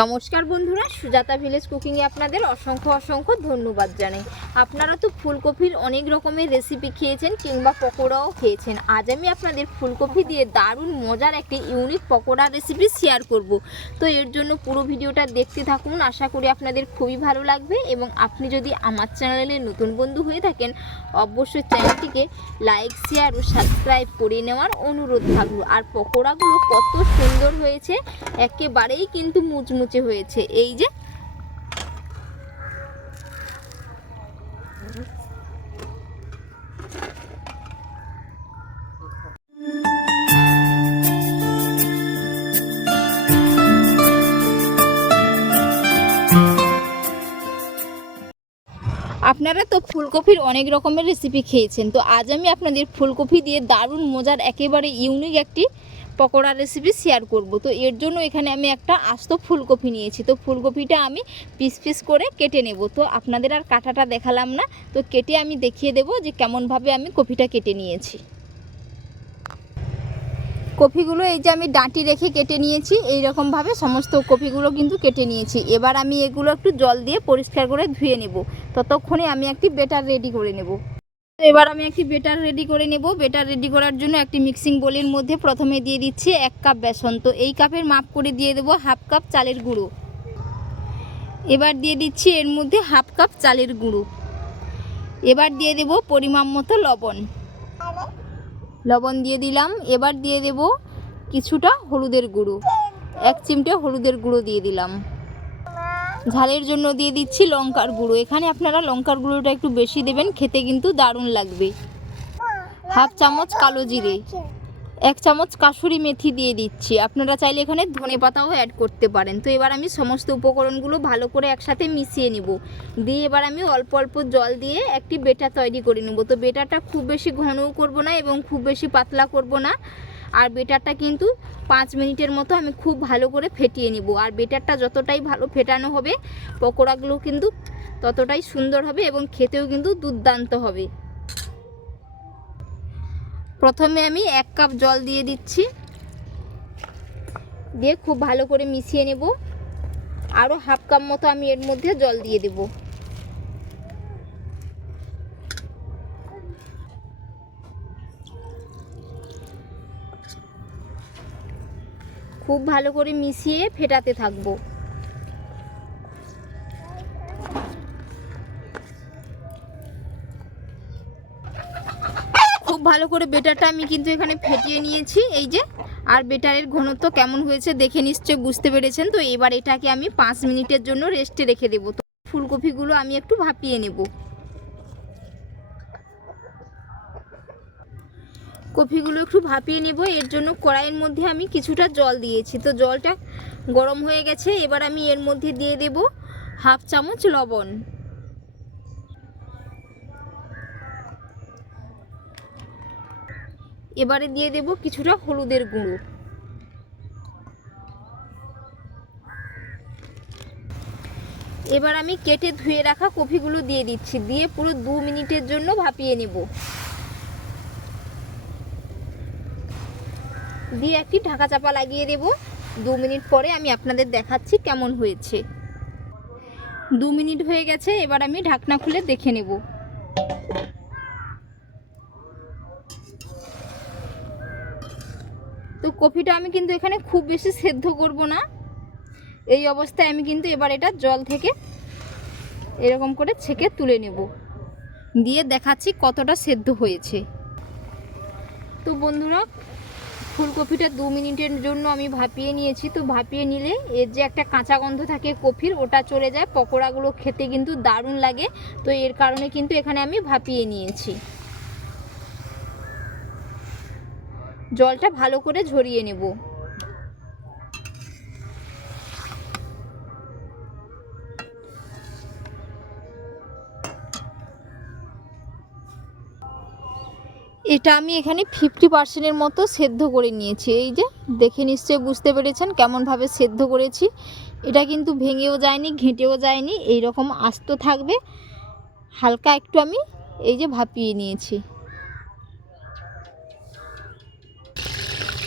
নমস্কার বন্ধুরা, সুজাতা ভিলেজ কুকিংয়ে আপনাদের অসংখ্য অসংখ্য ধন্যবাদ জানাই। আপনারা তো ফুলকপির অনেক রকমের রেসিপি খেয়েছেন কিংবা পকোড়াও খেয়েছেন। আজ আমি আপনাদের ফুলকপি দিয়ে দারুণ মজার একটি ইউনিক পকোড়া রেসিপি শেয়ার করব। তো এর জন্য পুরো ভিডিওটা দেখতে থাকুন, আশা করি আপনাদের খুবই ভালো লাগবে এবং আপনি যদি আমার চ্যানেলে নতুন বন্ধু হয়ে থাকেন, অবশ্যই চ্যানেলটিকে লাইক শেয়ার ও সাবস্ক্রাইব করে নেওয়ার অনুরোধ থাকল। আর পকোড়াগুলো কত সুন্দর হয়েছে, একেবারেই কিন্তু মুচমুচে হয়েছে। এই যে। আপনারা তো ফুলকপির অনেক রকমের রেসিপি খেয়েছেন, তো আজ আমি আপনাদের ফুলকপি দিয়ে দারুণ মজার একেবারে ইউনিক একটি পকোড়া রেসিপি শেয়ার করব। তো এর জন্য এখানে আমি একটা আস্ত ফুলকপি নিয়েছি। তো ফুলকপিটা আমি পিস পিস করে কেটে নেব। তো আপনাদের আর কাটাটা দেখালাম না। তো কেটে আমি দেখিয়ে দেব যে কেমনভাবে আমি কপিটা কেটে নিয়েছি। কপিগুলো এই যে আমি ডাঁটি রেখে কেটে নিয়েছি। এই রকমভাবে সমস্ত কপিগুলো কিন্তু কেটে নিয়েছি। এবার আমি এগুলো একটু জল দিয়ে পরিষ্কার করে ধুয়ে নেব। ততক্ষণে আমি একটি বেটার রেডি করে নেব। এবার আমি একটি বেটার রেডি করে নেব। বেটার রেডি করার জন্য একটি মিক্সিং বোলের মধ্যে প্রথমে দিয়ে দিচ্ছি এক কাপ বেসন। তো এই কাপের মাপ করে দিয়ে দেবো হাফ কাপ চালের গুঁড়ো। এবার দিয়ে দিচ্ছি এর মধ্যে হাফ কাপ চালের গুঁড়ো। এবার দিয়ে দেব পরিমাণ মতো লবণ। লবণ দিয়ে দিলাম। এবার দিয়ে দেব কিছুটা হলুদের গুঁড়ো। এক চিমটে হলুদের গুঁড়ো দিয়ে দিলাম। ঝালের জন্য দিয়ে দিচ্ছি লঙ্কার গুঁড়ো। এখানে আপনারা লঙ্কার গুঁড়োটা একটু বেশি দেবেন, খেতে কিন্তু দারুণ লাগবে। হাফ চামচ কালো জিরে, এক চামচ কাসুরি মেথি দিয়ে দিচ্ছি। আপনারা চাইলে এখানে ধনে পাতাও অ্যাড করতে পারেন। তো এবার আমি সমস্ত উপকরণগুলো ভালো করে একসাথে মিশিয়ে নিব। দিয়ে এবার আমি অল্প অল্প জল দিয়ে একটি বেটা তৈরি করে নেব। তো বেটাটা খুব বেশি ঘনও করব না এবং খুব বেশি পাতলা করব না। আর বেটারটা কিন্তু পাঁচ মিনিটের মতো আমি খুব ভালো করে ফেটিয়ে নিব। আর বেটারটা যতটাই ভালো ফেটানো হবে, পকোড়াগুলো কিন্তু ততটাই সুন্দর হবে এবং খেতেও কিন্তু দুর্দান্ত হবে। প্রথমে আমি এক কাপ জল দিয়ে দিচ্ছি। দিয়ে খুব ভালো করে মিশিয়ে নেব। আরও হাফ কাপ মতো আমি এর মধ্যে জল দিয়ে দেব। খুব ভালো করে মিশিয়ে ফেটাতে থাকব। খুব ভালো করে বেটারটা আমি কিন্তু এখানে ফেটিয়ে নিয়েছি, এই যে। আর বেটারের ঘনত্ব কেমন হয়েছে দেখে নিশ্চয় বুঝতে পেরেছেন, তো এবার এটাকে আমি পাঁচ মিনিটের জন্য রেস্টে রেখে দেবো। তো ফুলকপিগুলো আমি একটু ভাপিয়ে নেব। কপিগুলো একটু ভাপিয়ে নেব। এর জন্য কড়াইয়ের মধ্যে আমি কিছুটা জল দিয়েছি। তো জলটা গরম হয়ে গেছে। এবার আমি এর মধ্যে দিয়ে দেব হাফ চামচ লবণ। এবারে দিয়ে দেব কিছুটা হলুদের গুঁড়ো। এবার আমি কেটে ধুয়ে রাখা কফিগুলো দিয়ে দিচ্ছি। দিয়ে পুরো দু মিনিটের জন্য ভাপিয়ে নেব। দিয়ে একটি ঢাকা চাপা লাগিয়ে দেব। দু মিনিট পরে আমি আপনাদের দেখাচ্ছি কেমন হয়েছে। দু মিনিট হয়ে গেছে, এবার আমি ঢাকনা খুলে দেখে নেব। তো কফিটা আমি কিন্তু এখানে খুব বেশি সেদ্ধ করব না। এই অবস্থায় আমি কিন্তু এবার এটা জল থেকে এরকম করে ছেঁকে তুলে নেব। দিয়ে দেখাচ্ছি কতটা সেদ্ধ হয়েছে। তো বন্ধুরা ফুলকপিটা দু মিনিটের জন্য আমি ভাপিয়ে নিয়েছি। তো ভাপিয়ে নিলে এর যে একটা কাঁচা গন্ধ থাকে কফির, ওটা চলে যায়। পকোড়াগুলো খেতে কিন্তু দারুণ লাগে। তো এর কারণে কিন্তু এখানে আমি ভাপিয়ে নিয়েছি। জলটা ভালো করে ঝরিয়ে নেব। এটা আমি এখানে ফিফটি পার্সেন্টের মতো সেদ্ধ করে নিয়েছি। এই যে, দেখে নিশ্চয়ই বুঝতে পেরেছেন কেমনভাবে সেদ্ধ করেছি। এটা কিন্তু ভেঙেও যায়নি, ঘেঁটেও যায়নি এই রকম আস্ত থাকবে। হালকা একটু আমি এই যে ভাপিয়ে নিয়েছি।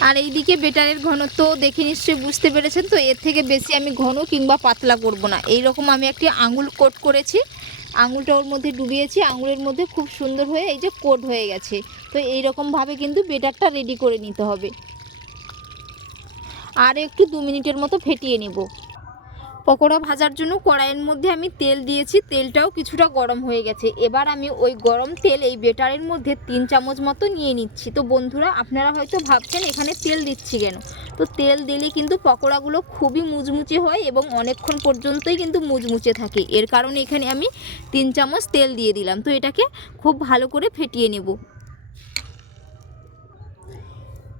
আর এইদিকে বেটারের ঘনত্ব দেখে নিশ্চয়ই বুঝতে পেরেছেন তো, এর থেকে বেশি আমি ঘন কিংবা পাতলা করব না। এই রকম আমি একটি আঙুল কোট করেছি। আঙুলটা ওর মধ্যে ডুবিয়েছি, আঙুলের মধ্যে খুব সুন্দর হয়ে এই যে কোট হয়ে গেছে। তো এই রকমভাবে কিন্তু বেটারটা রেডি করে নিতে হবে। আর একটু দু মিনিটের মতো ফেটিয়ে নেব। পকোড়া ভাজার জন্য কড়াইয়ের মধ্যে আমি তেল দিয়েছি, তেলটাও কিছুটা গরম হয়ে গেছে। এবার আমি ওই গরম তেল এই বেটারের মধ্যে তিন চামচ মতো নিয়ে নিচ্ছি। তো বন্ধুরা, আপনারা হয়তো ভাবছেন এখানে তেল দিচ্ছি কেন? তো তেল দিলে কিন্তু পকোড়াগুলো খুবই মুচমুচে হয় এবং অনেকক্ষণ পর্যন্তই কিন্তু মুচমুচে থাকে। এর কারণে এখানে আমি তিন চামচ তেল দিয়ে দিলাম। তো এটাকে খুব ভালো করে ফেটিয়ে নেব।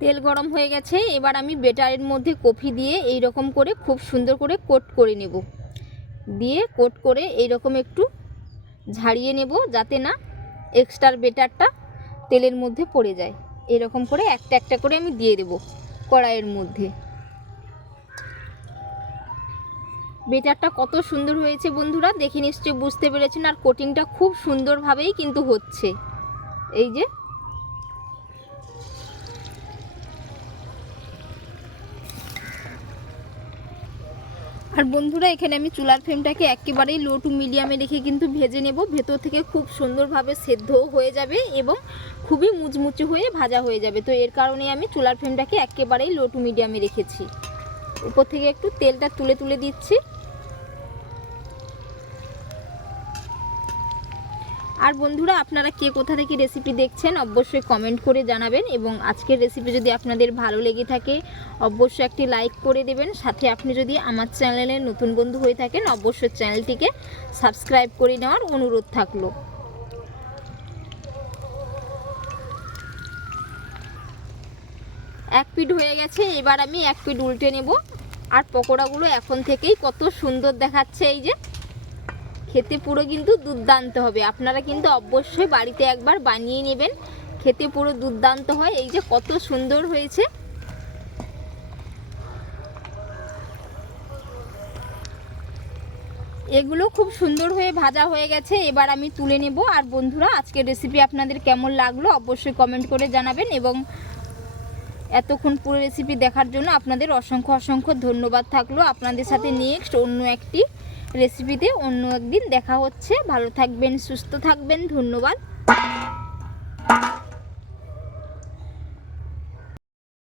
তেল গরম হয়ে গেছে, এবার আমি বেটারের মধ্যে কফি দিয়ে এই রকম করে খুব সুন্দর করে কোট করে নেব। দিয়ে কোট করে এই রকম একটু ঝাড়িয়ে নেব যাতে না এক্সট্রার বেটারটা তেলের মধ্যে পড়ে যায়। এরকম করে একটা একটা করে আমি দিয়ে দেব কড়াইয়ের মধ্যে। বেটারটা কত সুন্দর হয়েছে বন্ধুরা, দেখে নিশ্চয়ই বুঝতে পেরেছেন। আর কোটিংটা খুব সুন্দরভাবেই কিন্তু হচ্ছে। এই যে আর বন্ধুরা, এখানে আমি চুলার ফ্লেমটাকে একেবারেই লো টু মিডিয়ামে রেখে কিন্তু ভেজে নেব। ভেতর থেকে খুব সুন্দরভাবে সেদ্ধও হয়ে যাবে এবং খুবই মুচমুচে হয়ে ভাজা হয়ে যাবে। তো এর কারণে আমি চুলার ফ্লেমটাকে একেবারেই লো টু মিডিয়ামে রেখেছি। উপর থেকে একটু তেলটা তুলে তুলে দিচ্ছি। আর বন্ধুরা, আপনারা কে কোথা থেকে রেসিপি দেখছেন, অবশ্যই কমেন্ট করে জানাবেন এবং আজকের রেসিপি যদি আপনাদের ভালো লেগে থাকে, অবশ্যই একটি লাইক করে দেবেন। সাথে আপনি যদি আমার চ্যানেলে নতুন বন্ধু হয়ে থাকেন, অবশ্যই চ্যানেলটিকে সাবস্ক্রাইব করে নেওয়ার অনুরোধ থাকল। এক পিঠ হয়ে গেছে, এবার আমি এক পিঠ উল্টে নেব। আর পকোড়াগুলো এখন থেকেই কত সুন্দর দেখাচ্ছে এই যে। খেতে পুরো কিন্তু দুর্দান্ত হবে। আপনারা কিন্তু অবশ্যই বাড়িতে একবার বানিয়ে নেবেন। খেতে পুরো দুর্দান্ত হয়। এই যে কত সুন্দর হয়েছে। এগুলো খুব সুন্দর হয়ে ভাজা হয়ে গেছে। এবার আমি তুলে নেব। আর বন্ধুরা, আজকের রেসিপি আপনাদের কেমন লাগল অবশ্যই কমেন্ট করে জানাবেন এবং এতক্ষণ পুরো রেসিপি দেখার জন্য আপনাদের অসংখ্য অসংখ্য ধন্যবাদ থাকল। আপনাদের সাথে নেক্সট অন্য একটি রেসিপিতে অন্য একদিন দেখা হচ্ছে। ভালো থাকবেন সুস্থ থাকবেন ধন্যবাদ।